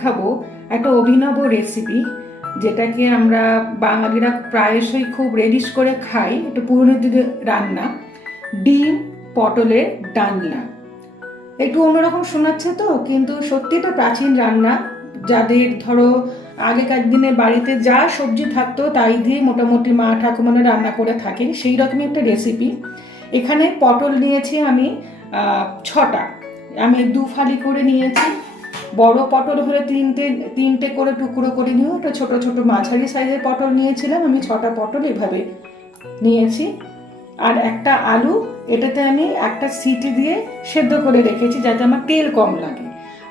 দেখাবো একটা অভিনব রেসিপি, যেটাকে আমরা বাঙালিরা প্রায়শই খুব রেডিশ করে খাই। একটা পুরনো দিনের রান্না, ডিম পটলের ডালনা। একটু অন্যরকম শোনাচ্ছে তো, কিন্তু সত্যি এটা প্রাচীন রান্না। যাদের ধরো আগেকার দিনে বাড়িতে যা সবজি থাকতো তাই দিয়ে মোটামুটি মা ঠাকুমারা রান্না করে থাকেন, সেই রকমই একটা রেসিপি। এখানে পটল নিয়েছি আমি 6টা, আমি 2 ফালি করে নিয়েছি। বড় পটল হলে তিনটে করে টুকরো করে নিও। একটা ছোট ছোট মাঝারি সাইজের পটল নিয়েছিলাম আমি, 6টা পটল এভাবে নিয়েছি। আর একটা আলু, এটাতে আমি একটা সিটি দিয়ে সেদ্ধ করে রেখেছি যাতে আমার তেল কম লাগে।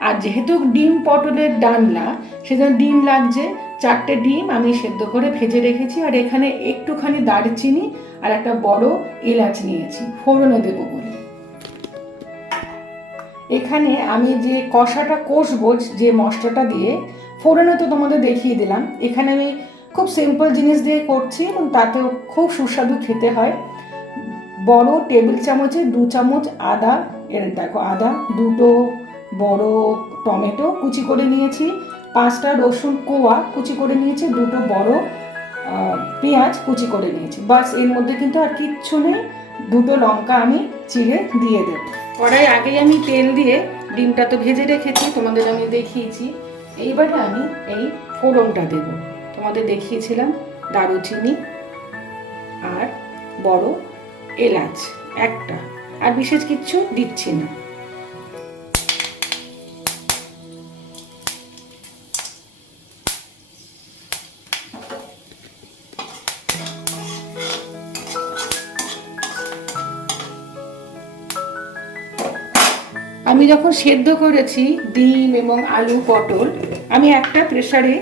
আর যেহেতু ডিম পটলের ডালনা, সেজন্য ডিম লাগছে। 4টে ডিম আমি সেদ্ধ করে ভেজে রেখেছি। আর এখানে একটুখানি দারচিনি আর একটা বড় এলাচ নিয়েছি ফোড়নে দেবো বলে। এখানে আমি যে কষাটা কষবো, যে মশলাটা দিয়ে, ফোড়নে তো তোমাদের দেখিয়ে দিলাম। এখানে আমি খুব সিম্পল জিনিস দিয়ে করছি এবং তাতেও খুব সুস্বাদু খেতে হয়। বড় টেবিল চামচে 2 চামচ আদা, এর দেখো আদা, 2টো বড় টমেটো কুচি করে নিয়েছি, 5টা রসুন কোয়া কুচি করে নিয়েছি, 2টো বড় পেঁয়াজ কুচি করে নিয়েছি। বাস, এর মধ্যে কিন্তু আর কিচ্ছু নেই। 2টো লঙ্কা আমি চিড়ে দিয়ে দেব। কড়াই আগেই আমি তেল দিয়ে ডিমটা তো ভেজে রেখেছি, তোমাদের আমি দেখিয়েছি। এইবারে আমি এই ফোড়নটা দেব। তোমাদের দেখিয়েছিলাম দারুচিনি আর বড় এলাচ একটা, আর বিশেষ কিচ্ছু দিচ্ছি না। আমি যখন সেদ্ধ করেছি ডিম এবং আলু পটল, আমি একটা প্রেসারে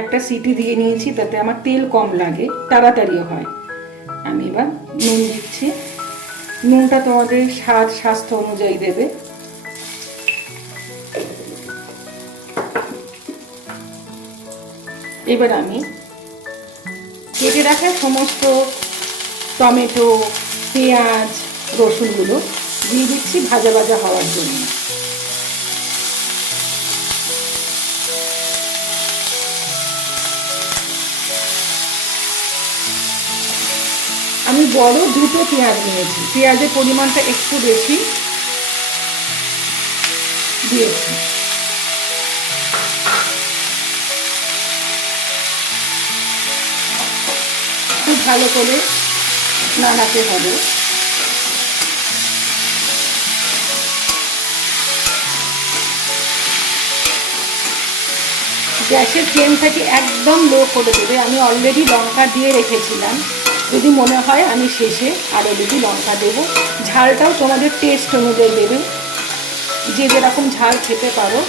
একটা সিটি দিয়ে নিয়েছি, তাতে আমার তেল কম লাগে, তাড়াতাড়িও হয়। আমি এবার নুন দিচ্ছি। নুনটা তোমাদের স্বাস্থ্য অনুযায়ী দেবে। এবার আমি কেটে রাখা সমস্ত টমেটো, পেঁয়াজ, রসুনগুলো দিয়ে দিচ্ছি ভাজা ভাজা হওয়ার জন্য। আমি বড় 2টো পেঁয়াজ নিয়েছি, পেঁয়াজের পরিমাণটা একটু বেশি দিয়েছি। খুব ভালো করে নাড়াতে হবে। গ্যাসের ফ্লেমটাকে একদম লো করে দেবে। আমি অলরেডি লঙ্কা দিয়ে রেখেছিলাম, যদি মনে হয় আমি শেষে আরও যদি লঙ্কা দেবো। ঝালটাও তোমাদের টেস্ট অনুযায়ী দেবে, যে যেরকম ঝাল খেতে পারো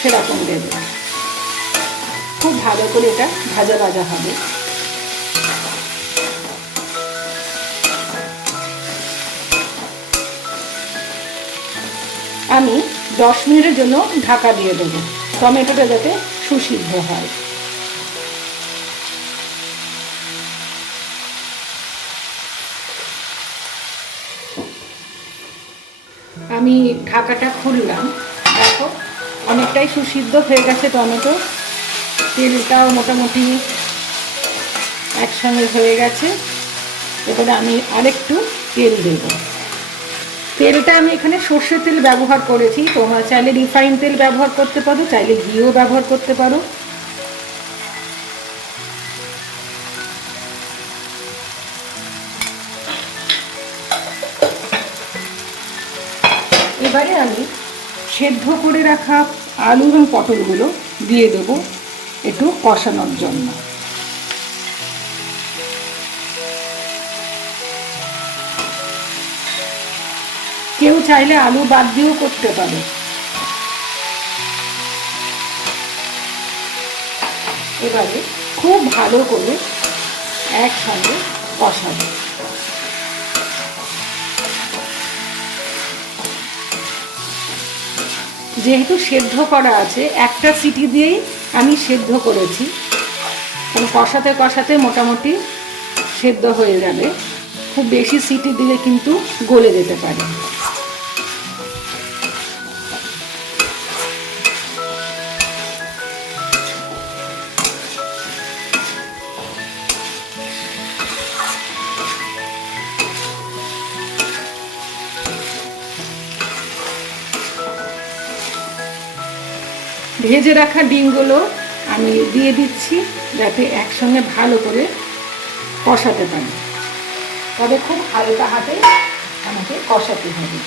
সেরকম দেবে। খুব ভালো করে এটা ভাজা ভাজা হবে। আমি 10 মিনিটের জন্য ঢাকা দিয়ে দেবো, টমেটোটা যাতে সুসিদ্ধ হয়। আমি ঢাকাটা খুললাম, দেখো অনেকটাই সুসিদ্ধ হয়ে গেছে টমেটো। তেলটাও মোটামুটি একসঙ্গে হয়ে গেছে। এবারে আমি আরেকটু তেল দেব। তেলটা আমি এখানে সর্ষের তেল ব্যবহার করেছি, তোমরা চাইলে রিফাইন তেল ব্যবহার করতে পারো, চাইলে ঘিও ব্যবহার করতে পারো। এবারে আমি সেদ্ধ করে রাখা আলু এবং পটলগুলো দিয়ে দেবো একটু কষানোর জন্য। কেউ চাইলে আলু বাদ দিয়েও করতে পারে। এবারে খুব ভালো করে একসঙ্গে কষাবো। যেহেতু সেদ্ধ করা আছে, একটা সিটি দিয়েই আমি সেদ্ধ করেছি, কষাতে কষাতে মোটামুটি সেদ্ধ হয়ে যাবে। খুব বেশি সিটি দিলে কিন্তু গলে যেতে পারে। ভেজে রাখা ডিমগুলো আমি দিয়ে দিচ্ছি, যাতে একসঙ্গে ভালো করে কষাতে পারি। তবে খুব হালকা হাতে আমাকে কষাতে হবে।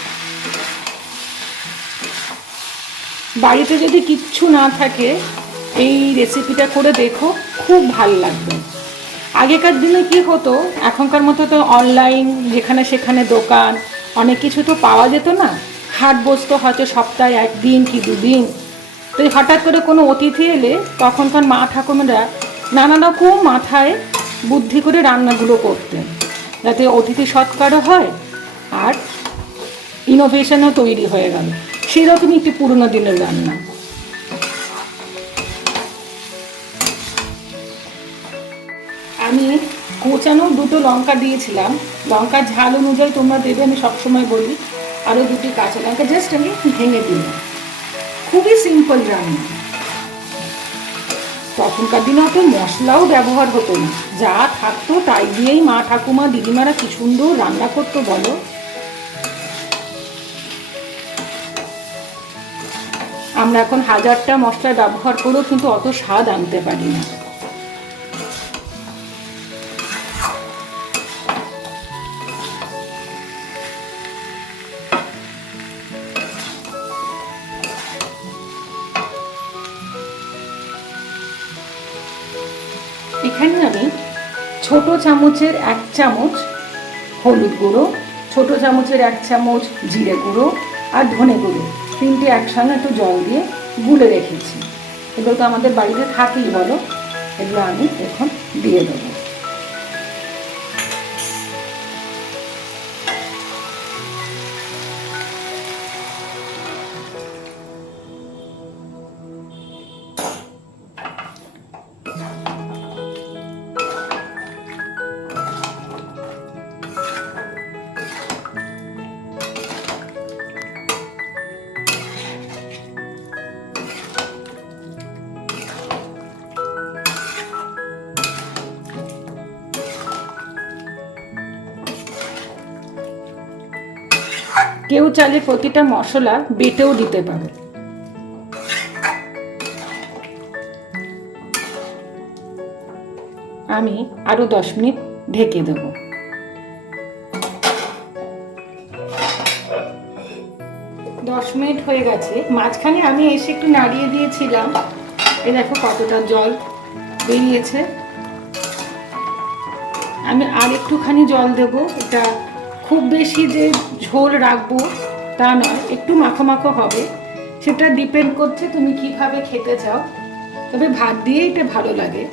বাড়িতে যদি কিচ্ছু না থাকে এই রেসিপিটা করে দেখো, খুব ভালো লাগবে। আগেকার দিনে কি হতো, এখনকার মতো তো অনলাইন যেখানে সেখানে দোকান অনেক কিছু তো পাওয়া যেত না। হাট বসতো হয়তো সপ্তাহে 1 দিন কি 2 দিন। তো হঠাৎ করে কোনো অতিথি এলে তখনকার মা ঠাকুমারা নানা রকম মাথায় বুদ্ধি করে রান্নাগুলো করতেন, যাতে অতিথি সৎকারও হয় আর ইনোভেশনও তৈরি হয়ে গেল। সেরকমই একটি পুরোনো দিনের রান্না। আমি কোচানো 2টো লঙ্কা দিয়েছিলাম। লঙ্কার ঝাল অনুযায়ী তোমরা দেবে, আমি সবসময় বলি। আরও 2টি কাঁচা লঙ্কা জাস্ট আমি ভেঙে দিলাম। খুবই সিম্পল রান্না। তখনকার দিনে অত মশলাও ব্যবহার হতো না, যা থাকতো তাই দিয়েই মা ঠাকুমা দিদিমারা কি সুন্দর রান্না করতো বলো। আমরা এখন হাজারটা মশলা ব্যবহার করেও কিন্তু অত স্বাদ আনতে পারি না। এখানে আমি ছোট চামচের 1 চামচ হলুদ গুঁড়ো, ছোট চামচের 1 চামচ জিরে গুঁড়ো আর ধনে গুঁড়ো 3টে একসঙ্গে একটু জল দিয়ে গুলে রেখেছি। এগুলো তো আমাদের বাড়িতে থাকেই বলো। এগুলো আমি এখন দিয়ে দেবো। কেউ চাইলে প্রতিটা মশলা বেটেও দিতে পারো। আমি আরো 10 মিনিট ঢেকে দেব। 10 মিনিট হয়ে গেছে। মাঝখানে আমি এসে একটু নাড়িয়ে দিয়েছিলাম। এই দেখো কতটা জল বেরিয়েছে। আমি আর একটুখানি জল দেব। এটা খুব বেশি যে ঝোল রাখবো তা নয়, একটু মাখো মাখো হবে। সেটা ডিপেন্ড করছে তুমি কিভাবে খেতে চাও। তবে ভাত দিয়ে এটা ভালো লাগে।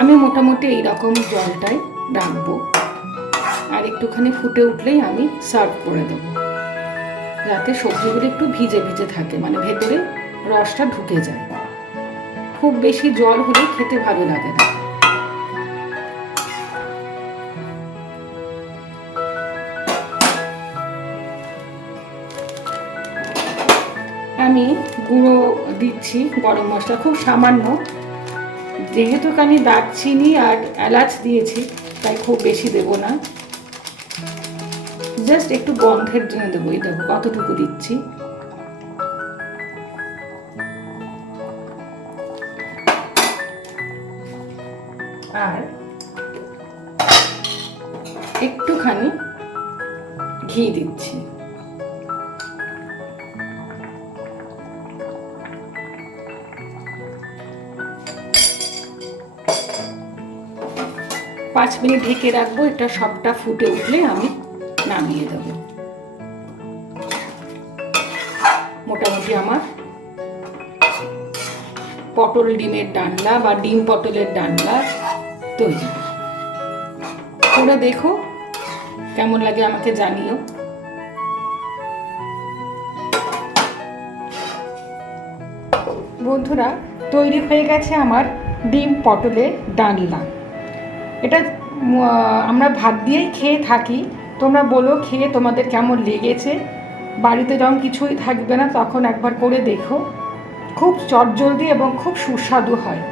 আমি মোটামুটি এইরকম জলটাই রাখবো। আর একটুখানি ফুটে উঠলেই আমি সার্ভ করে দেবো, যাতে সবজিগুলো একটু ভিজে ভিজে থাকে, মানে ভেতরে রসটা ঢুকে যায়। খুব বেশি জল হলে খেতে ভালো লাগে না। আমি গুঁড়ো দিচ্ছি গরম মশলা, খুব সামান্য। যেহেতু আমি দারচিনি আর এলাচ দিয়েছি তাই খুব বেশি দেব না, জাস্ট একটু গন্ধের জন্য দেবো। এই দেখো কতটুকু দিচ্ছি। আর একটুখানি ঘি দিচ্ছি। পাঁচ মিনিট ঢেকে রাখবো। এটা সবটা ফুটে উঠলে আমি নামিয়ে দেব। মোটামুটি আমার পটল ডিমের ডালনা বা ডিম পটলের ডালনা তৈরি। করে দেখো কেমন লাগে আমাকে জানিও। বন্ধুরা, তৈরি হয়ে গেছে আমার ডিম পটলের ডালনা। এটা আমরা ভাত দিয়েই খেয়ে থাকি। তোমরা বলো খেয়ে তোমাদের কেমন লেগেছে। বাড়িতে যখন কিছুই থাকবে না তখন একবার করে দেখো, খুব চটজলদি এবং খুব সুস্বাদু হয়।